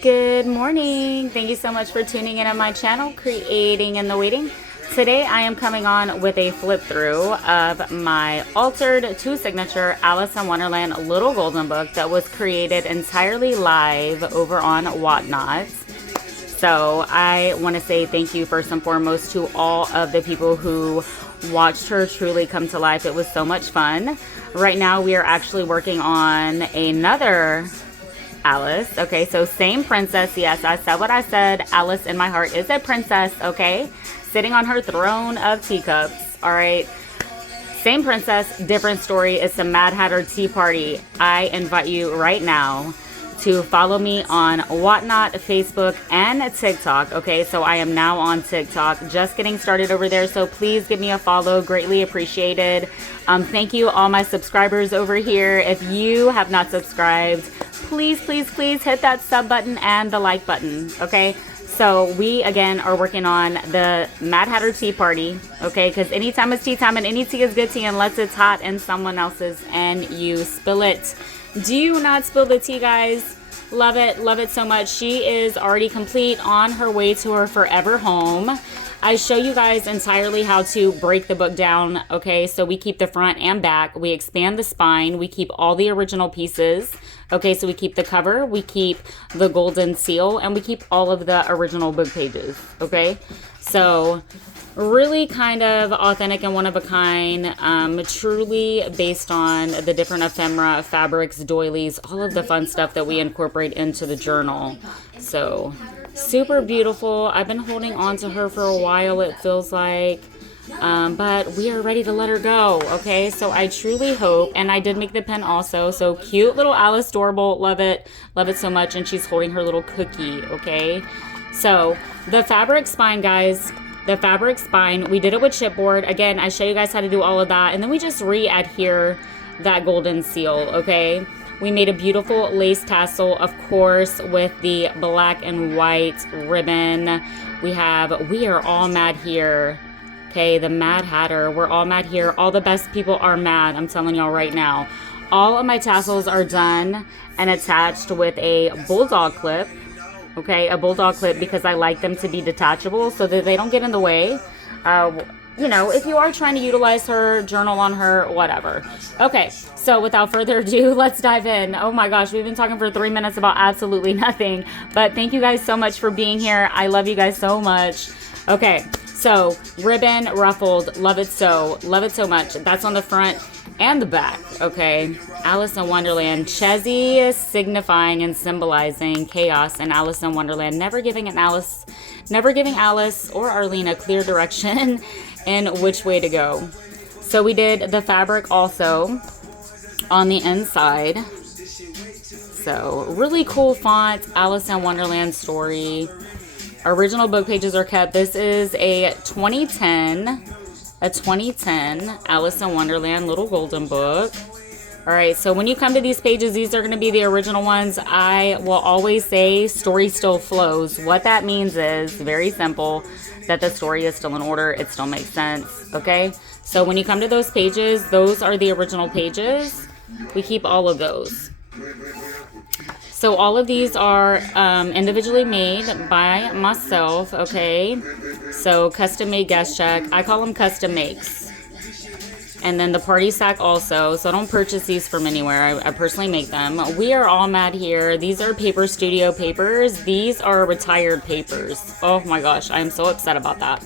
Good morning. Thank you so much for tuning in on my channel, Creating in the Waiting. Today I am coming on with a flip through of my altered to signature Alice in Wonderland Little Golden Book that was created entirely live over on Whatnot. So I want to say thank you first and foremost to all of the people who watched her truly come to life. It was so much fun. Right now we are actually working on another Alice. Okay, so same princess. Yes, I said what I said. Alice in my heart is a princess, okay? Sitting on her throne of teacups. All right. Same princess, different story. It's the Mad Hatter Tea Party. I invite you right now to follow me on Whatnot, Facebook, and TikTok. Okay, so I am now on TikTok, just getting started over there. So please give me a follow, greatly appreciated. Thank you, all my subscribers over here. If you have not subscribed, please, please, please hit that sub button and the like button. Okay, so we again are working on the Mad Hatter Tea Party. Okay, because anytime it's tea time and any tea is good tea unless it's hot in someone else's and you spill it. Do not spill the tea, guys. Love it so much. She is already complete, on her way to her forever home. I show you guys entirely how to break the book down. Okay, so we keep the front and back. We expand the spine. We keep all the original pieces. Okay, so we keep the cover, we keep the golden seal, and we keep all of the original book pages. Okay, so really kind of authentic and one of a kind, truly based on the different ephemera, fabrics, doilies, all of the fun stuff that we incorporate into the journal. So super beautiful. I've been holding on to her for a while, it feels like, but we are ready to let her go. Okay, so I truly hope, and I did make the pen also, so cute little Alice, adorable, love it so much. And she's holding her little cookie. Okay, so the fabric spine, guys, the fabric spine, we did it with chipboard. Again, I show you guys how to do all of that, and then we just re-adhere that golden seal. Okay, we made a beautiful lace tassel, of course, with the black and white ribbon. We are all mad here. Okay, the Mad Hatter, we're all mad here. All the best people are mad, I'm telling y'all right now. All of my tassels are done and attached with a bulldog clip. Okay, a bulldog clip, because I like them to be detachable so that they don't get in the way. You know, if you are trying to utilize her, journal on her, whatever. Okay, so without further ado, let's dive in. Oh my gosh, we've been talking for 3 minutes about absolutely nothing. But thank you guys so much for being here. I love you guys so much. Okay, so ribbon ruffled, love it so much. That's on the front and the back. Okay, Alice in Wonderland, Chezzy signifying and symbolizing chaos in Alice in Wonderland, never giving Alice or Arlene a clear direction in which way to go. So we did the fabric also on the inside. So really cool font, Alice in Wonderland story. Original book pages are kept. This is a 2010 Alice in Wonderland Little Golden Book. All right, so when you come to these pages, these are going to be the original ones. I will always say story still flows. What that means is very simple, that the story is still in order. It still makes sense. Okay, so when you come to those pages, those are the original pages. We keep all of those. So all of these are individually made by myself, okay? So custom made guest check. I call them custom makes. And then the party sack also. So don't purchase these from anywhere. I personally make them. We are all mad here. These are Paper Studio papers. These are retired papers. Oh my gosh, I am so upset about that.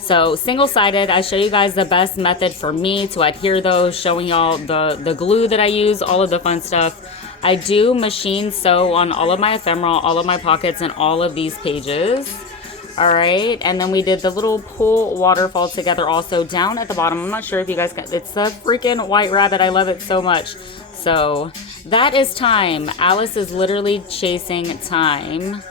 So single-sided, I show you guys the best method for me to adhere those, showing y'all the glue that I use, all of the fun stuff. I do machine sew on all of my ephemera, all of my pockets, and all of these pages. All right, and then we did the little pull waterfall together also down at the bottom. I'm not sure if you guys can, it's a freaking white rabbit. I love it so much. So that is time. Alice is literally chasing time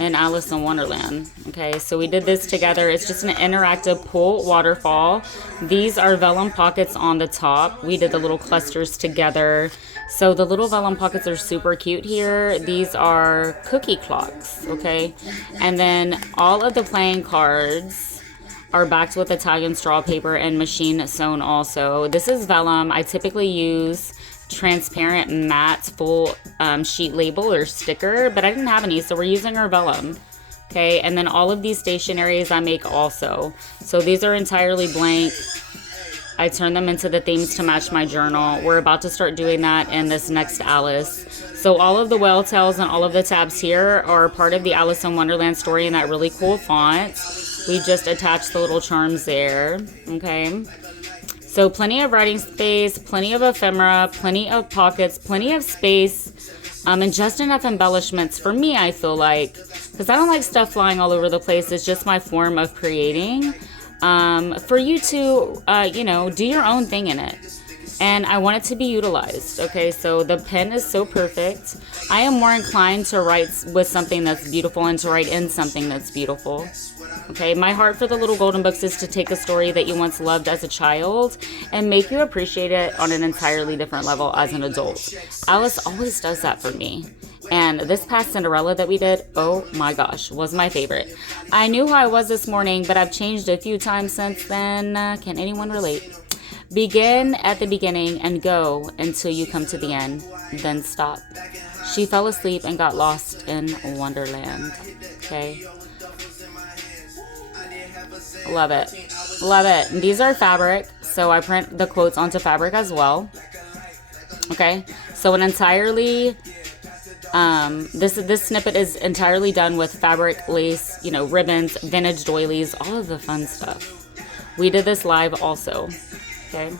in Alice in Wonderland. Okay, so we did this together. It's just an interactive pull waterfall. These are vellum pockets on the top. We did the little clusters together. So the little vellum pockets are super cute here. These are cookie clocks, okay? And then all of the playing cards are backed with Italian straw paper and machine sewn also. This is vellum. I typically use transparent matte full sheet label or sticker, but I didn't have any, so we're using our vellum. Okay, and then all of these stationaries I make also. So these are entirely blank. I turn them into the themes to match my journal. We're about to start doing that in this next Alice. So all of the whale tails and all of the tabs here are part of the Alice in Wonderland story in that really cool font. We just attached the little charms there, okay? So plenty of writing space, plenty of ephemera, plenty of pockets, plenty of space, and just enough embellishments for me, I feel like, because I don't like stuff flying all over the place. It's just my form of creating. For you to, you know, do your own thing in it. And I want it to be utilized. Okay, so the pen is so perfect. I am more inclined to write with something that's beautiful and to write in something that's beautiful. Okay, my heart for the little golden books is to take a story that you once loved as a child and make you appreciate it on an entirely different level as an adult. Alice always does that for me. And this past Cinderella that we did, oh my gosh, was my favorite. I knew who I was this morning, but I've changed a few times since then. Can anyone relate? Begin at the beginning and go until you come to the end, then stop. She fell asleep and got lost in Wonderland. Okay. Love it. Love it. And these are fabric, so I print the quotes onto fabric as well. Okay. So an entirely... this snippet is entirely done with fabric, lace, you know, ribbons, vintage doilies, all of the fun stuff. We did this live also. Okay.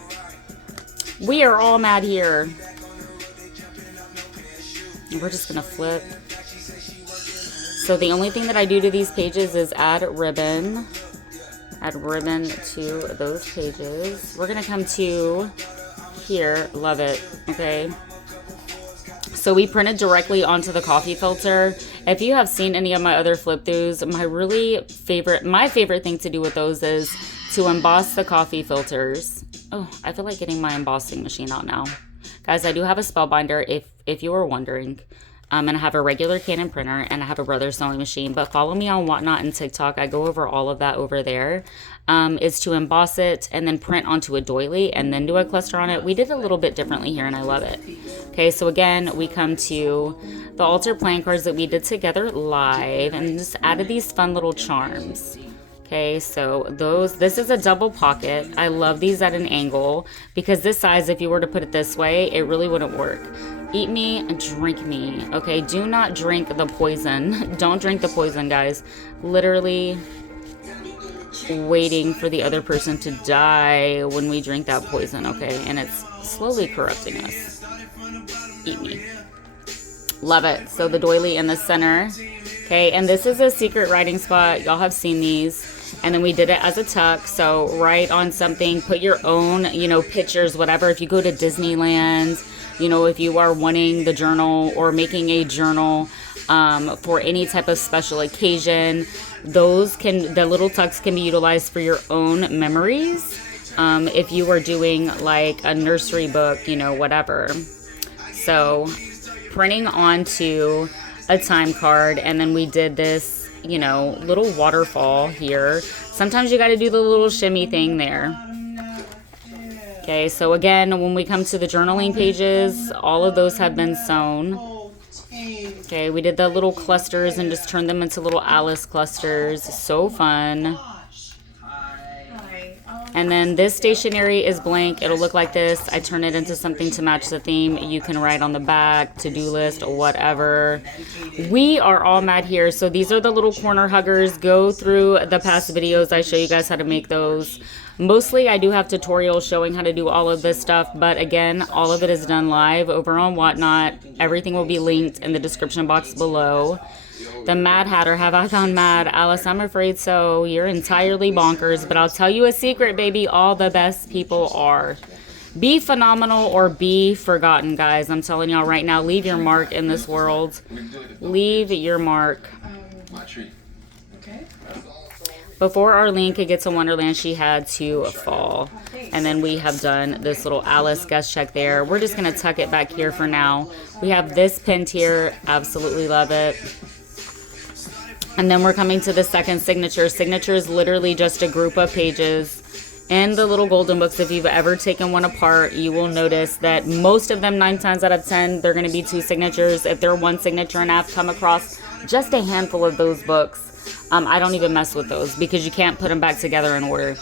We are all mad here. We're just gonna flip. So the only thing that I do to these pages is add ribbon. Add ribbon to those pages. We're gonna come to here. Love it. Okay. So we printed directly onto the coffee filter. If you have seen any of my other flip throughs, my favorite thing to do with those is to emboss the coffee filters. Oh, I feel like getting my embossing machine out now. Guys, I do have a spellbinder if you were wondering. And I have a regular Canon printer and I have a Brother sewing machine, but follow me on Whatnot and TikTok. I go over all of that over there. Is to emboss it and then print onto a doily and then do a cluster on it. We did a little bit differently here and I love it. Okay, so again, we come to the altar playing cards that we did together live and just added these fun little charms. Okay, so this is a double pocket. I love these at an angle because this size, if you were to put it this way, it really wouldn't work. Eat me, drink me. Okay, do not drink the poison. Don't drink the poison, guys. Literally waiting for the other person to die when we drink that poison, okay? And it's slowly corrupting us. Eat me. Love it. So the doily in the center. Okay, and this is a secret writing spot. Y'all have seen these. And then we did it as a tuck. So write on something, put your own, you know, pictures, whatever. If you go to Disneyland, you know, if you are wanting the journal or making a journal for any type of special occasion, the little tucks can be utilized for your own memories. If you are doing like a nursery book, you know, whatever. So printing onto a time card, and then we did this, you know, little waterfall here. Sometimes you got to do the little shimmy thing there. Okay, so again, when we come to the journaling pages, all of those have been sewn. Okay, we did the little clusters and just turned them into little Alice clusters. So fun. And then this stationery is blank. It'll look like this. I turn it into something to match the theme. You can write on the back, to-do list, whatever. We are all mad here. So these are the little corner huggers. Go through the past videos. I show you guys how to make those. Mostly I do have tutorials showing how to do all of this stuff, but again, all of it is done live over on Whatnot. Everything will be linked in the description box below. The Mad Hatter, have I gone mad? Alice, I'm afraid so. You're entirely bonkers, but I'll tell you a secret, baby. All the best people are. Be phenomenal or be forgotten, guys. I'm telling y'all right now, leave your mark in this world. Leave your mark. Before Arlene could get to Wonderland, she had to fall. And then we have done this little Alice guest check there. We're just going to tuck it back here for now. We have this pinned here. Absolutely love it. And then we're coming to the second signature. Signature is literally just a group of pages. In the little golden books, if you've ever taken one apart, you will notice that most of them, 9 times out of 10, they're going to be 2 signatures. If they're 1 signature and I've come across just a handful of those books, I don't even mess with those because you can't put them back together in order.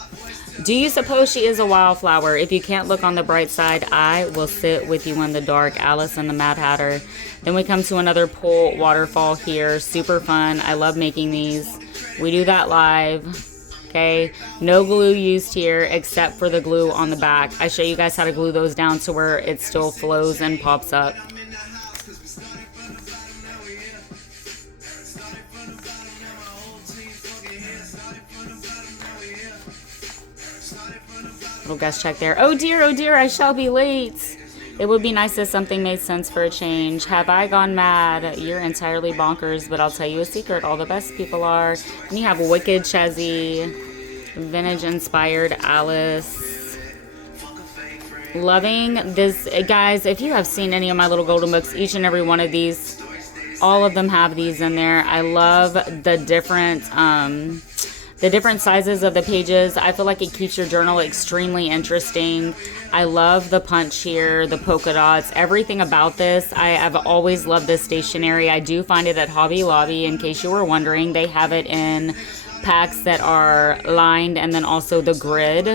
Do you suppose she is a wildflower? If you can't look on the bright side, I will sit with you in the dark. Alice and the Mad Hatter. Then we come to another pool waterfall here. Super fun. I love making these. We do that live. Okay, no glue used here except for the glue on the back. I show you guys how to glue those down to where it still flows and pops up. Little guest check there. Oh dear, I shall be late. It would be nice if something made sense for a change. Have I gone mad? You're entirely bonkers, but I'll tell you a secret. All the best people are. And you have Wicked Chezzy, vintage-inspired Alice. Loving this. Guys, if you have seen any of my little golden books, each and every one of these, all of them have these in there. I love the different sizes of the pages. I feel like it keeps your journal extremely interesting. I love the punch here, the polka dots, everything about this. I have always loved this stationery. I do find it at Hobby Lobby, in case you were wondering. They have it in packs that are lined and then also the grid.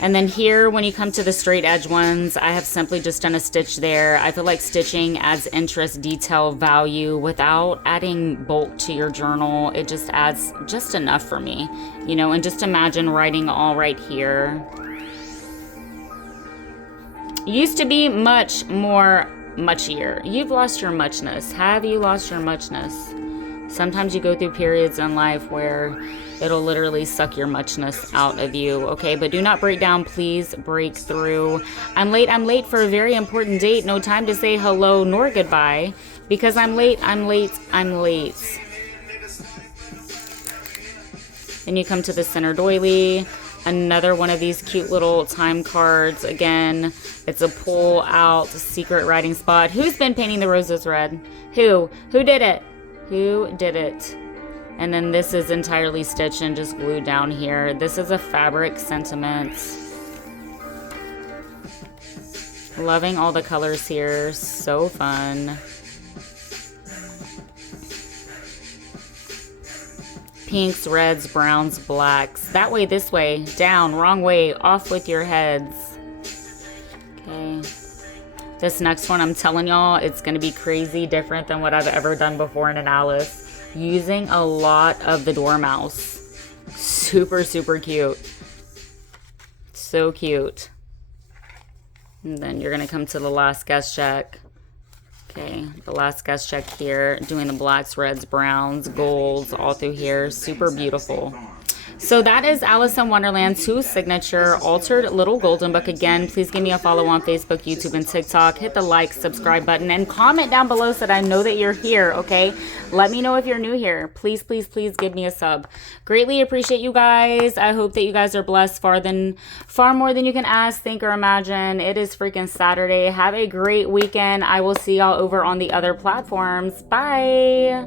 And then here, when you come to the straight edge ones, I have simply just done a stitch there. I feel like stitching adds interest, detail, value without adding bulk to your journal. It just adds just enough for me, you know, and just imagine writing all right here. Used to be much more muchier. You've lost your muchness. Have you lost your muchness? Sometimes you go through periods in life where it'll literally suck your muchness out of you, okay? But do not break down, please break through. I'm late for a very important date. No time to say hello nor goodbye because I'm late. Then you come to the center doily. Another one of these cute little time cards. Again, it's a pull out secret writing spot. Who's been painting the roses red? Who did it? Who did it? And then this is entirely stitched and just glued down here. This is a fabric sentiment. Loving all the colors here. So fun. Pinks, reds, browns, blacks. That way, this way. Down, wrong way. Off with your heads. Okay. This next one, I'm telling y'all, it's going to be crazy different than what I've ever done before in an Alice. Using a lot of the Dormouse. Super, super cute. So cute. And then you're going to come to the last guest check. Okay, the last guest check here. Doing the blacks, reds, browns, golds, all through here. Super beautiful. So that is Alice in Wonderland 2 signature altered little golden book. Again, please give me a follow on Facebook, YouTube, and TikTok. Hit the like, subscribe button, and comment down below so that I know that you're here, okay? Let me know if you're new here. Please, please, please give me a sub. Greatly appreciate you guys. I hope that you guys are blessed far more than you can ask, think, or imagine. It is freaking Saturday. Have a great weekend. I will see y'all over on the other platforms. Bye.